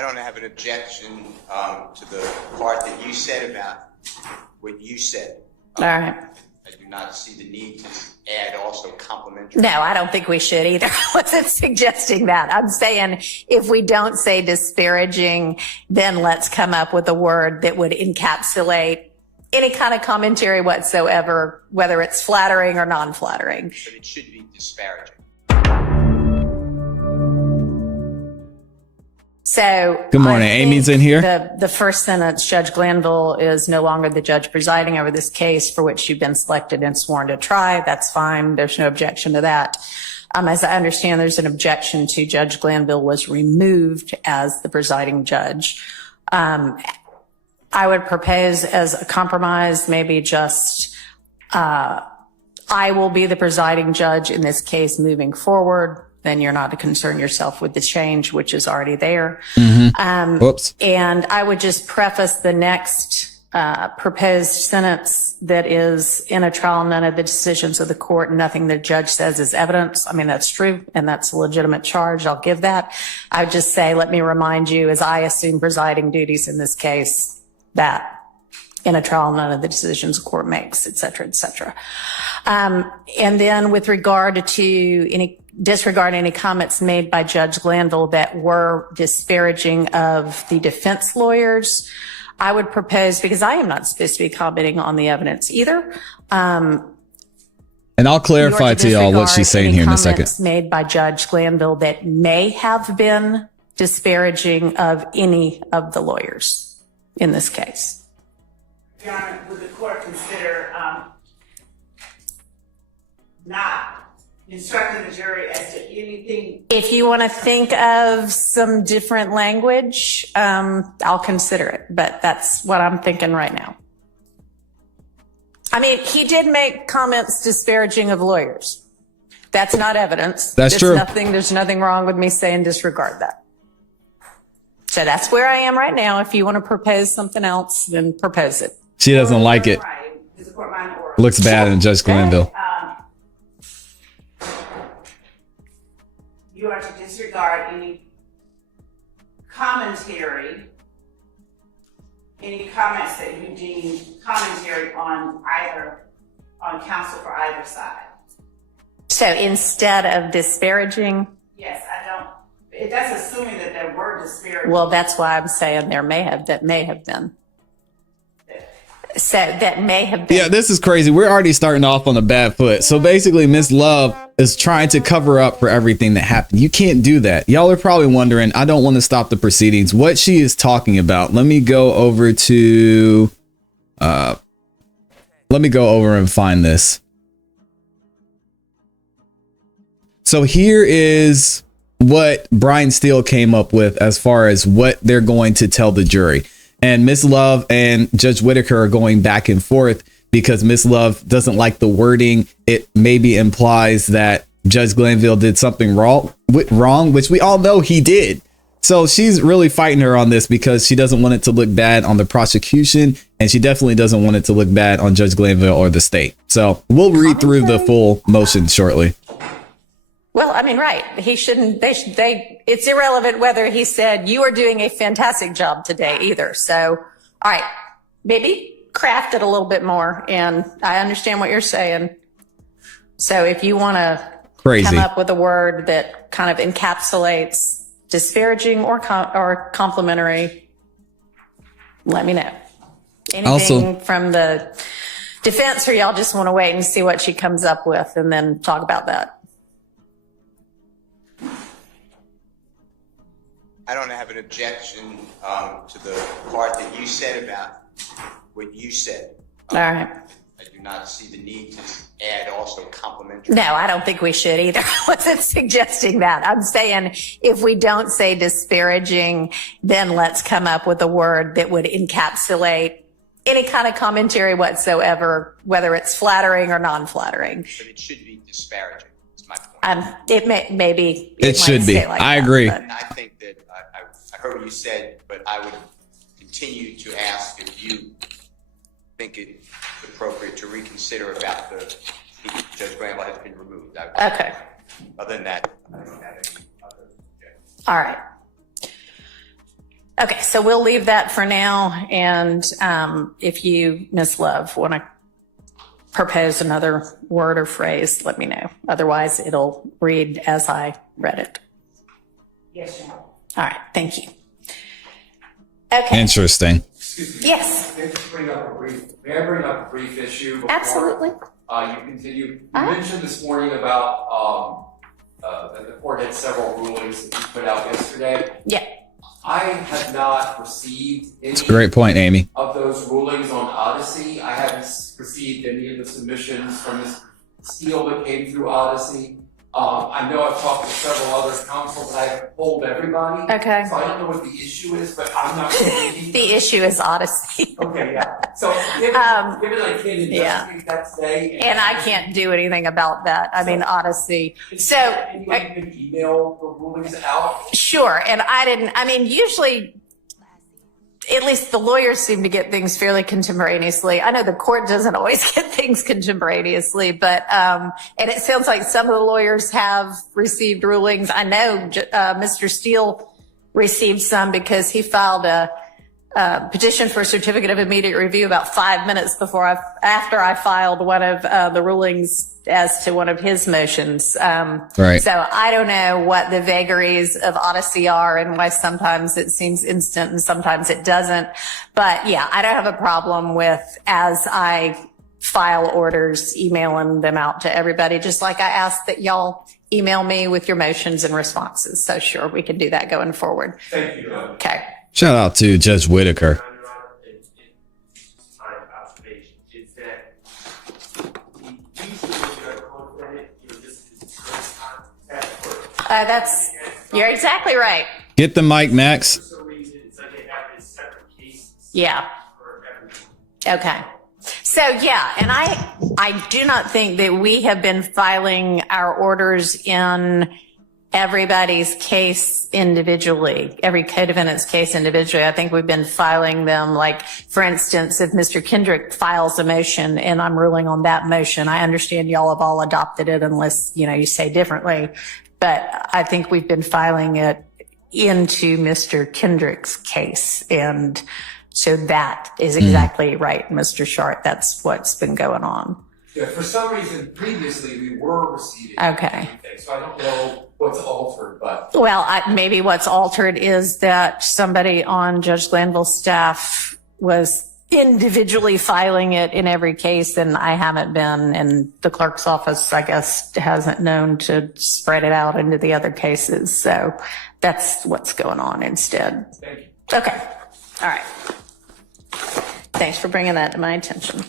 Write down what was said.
I don't have an objection to the part that you said about what you said. All right. I do not see the need to add also complimentary. No, I don't think we should either. I wasn't suggesting that. I'm saying if we don't say disparaging, then let's come up with a word that would encapsulate any kind of commentary whatsoever, whether it's flattering or non-flattering. But it should be disparaging. So good morning. Amy's in here. The first sentence, Judge Glanville is no longer the judge presiding over this case for which you've been selected and sworn to try. That's fine. There's no objection to that. As I understand, there's an objection to Judge Glanville was removed as the presiding judge. I would propose as a compromise, maybe just, I will be the presiding judge in this case moving forward. Then you're not to concern yourself with the change, which is already there. Whoops. And I would just preface the next proposed sentence that is in a trial, none of the decisions of the court, nothing the judge says is evidence. I mean, that's true, and that's a legitimate charge. I'll give that. I would just say, let me remind you, as I assume presiding duties in this case, that in a trial, none of the decisions the court makes, et cetera, et cetera. And then with regard to disregard any comments made by Judge Glanville that were disparaging of the defense lawyers, I would propose, because I am not supposed to be commenting on the evidence either. And I'll clarify to y'all what she's saying here in a second. Comments made by Judge Glanville that may have been disparaging of any of the lawyers in this case. Your Honor, would the court consider not instructing the jury as to anything? If you want to think of some different language, I'll consider it, but that's what I'm thinking right now. I mean, he did make comments disparaging of lawyers. That's not evidence. That's true. There's nothing wrong with me saying disregard that. So that's where I am right now. If you want to propose something else, then propose it. She doesn't like it. Is the court mind oral? Looks bad in Judge Glanville. You are to disregard any commentary, any comments that you deem commentary on counsel for either side. So instead of disparaging? Yes, that's assuming that there were disparaging. Well, that's why I'm saying that may have been. So that may have been. Yeah, this is crazy. We're already starting off on a bad foot. So basically, Miss Love is trying to cover up for everything that happened. You can't do that. Y'all are probably wondering, I don't want to stop the proceedings. What she is talking about. Let me go over and find this. So here is what Brian Steele came up with as far as what they're going to tell the jury. And Miss Love and Judge Whitaker are going back and forth because Miss Love doesn't like the wording. It maybe implies that Judge Glanville did something wrong, which we all know he did. So she's really fighting her on this because she doesn't want it to look bad on the prosecution. And she definitely doesn't want it to look bad on Judge Glanville or the state. So we'll read through the full motion shortly. Well, I mean, right. He shouldn't, it's irrelevant whether he said you are doing a fantastic job today either. So, all right, maybe craft it a little bit more. And I understand what you're saying. So if you want to come up with a word that kind of encapsulates disparaging or complimentary, let me know. Anything from the defense, or y'all just want to wait and see what she comes up with and then talk about that? I don't have an objection to the part that you said about what you said. All right. I do not see the need to add also complimentary. No, I don't think we should either. I wasn't suggesting that. I'm saying if we don't say disparaging, then let's come up with a word that would encapsulate any kind of commentary whatsoever, whether it's flattering or non-flattering. But it should be disparaging. Is my point. It should be. Like I agree. And I think that I heard what you said, but I would continue to ask if you think it's appropriate to reconsider about the Judge Glanville has been removed. Okay. Other than that, I don't have any other objections. All right. Okay, so we'll leave that for now. And if you, Ms. Love, want to propose another word or phrase, let me know. Otherwise, it'll read as I read it. Yes, ma'am. All right, thank you. Okay. Interesting. Excuse me. Yes. May I bring up a brief issue before Absolutely. you continue? You mentioned this morning about that the court had several rulings that you put out yesterday. Yeah. I have not received any Great point, Amy. of those rulings on Odyssey. I haven't received any of the submissions from Ms. Steele that came through Odyssey. I know I've talked to several other counsel, but I haven't polled everybody. Okay. So I don't know what the issue is, but I'm not receiving The issue is Odyssey. Okay, yeah. So given I can't investigate that today. And I can't do anything about that. I mean, Odyssey. So, Anybody can email the rulings out? sure. And I mean, usually, at least the lawyers seem to get things fairly contemporaneously. I know the court doesn't always get things contemporaneously, but, and it sounds like some of the lawyers have received rulings. I know, Mr. Steele received some because he filed a petition for a certificate of immediate review about 5 minutes after I filed one of the rulings as to one of his motions. Right. So I don't know what the vagaries of Odyssey are and why sometimes it seems instant and sometimes it doesn't. But yeah, I don't have a problem with, as I file orders, emailing them out to everybody, just like I asked that y'all email me with your motions and responses. So sure, we can do that going forward. Thank you. Okay. Shout out to Judge Whitaker. You're exactly right. Get the mic, Max. Yeah. Okay. So yeah, and I do not think that we have been filing our orders in everybody's case individually, every co-defendant's case individually. I think we've been filing them, like, for instance, if Mr. Kendrick files a motion and I'm ruling on that motion, I understand y'all have all adopted it unless, you say differently. But I think we've been filing it into Mr. Kendrick's case. And so that is exactly right, Mr. Shart. That's what's been going on. Yeah, for some reason, previously we were receiving. Okay. So I don't know what's altered, but. Well, maybe what's altered is that somebody on Judge Glanville's staff was individually filing it in every case, and I haven't been, and the clerk's office, I guess, hasn't known to spread it out into the other cases. So that's what's going on instead. Thank you. Okay. All right. Thanks for bringing that to my attention.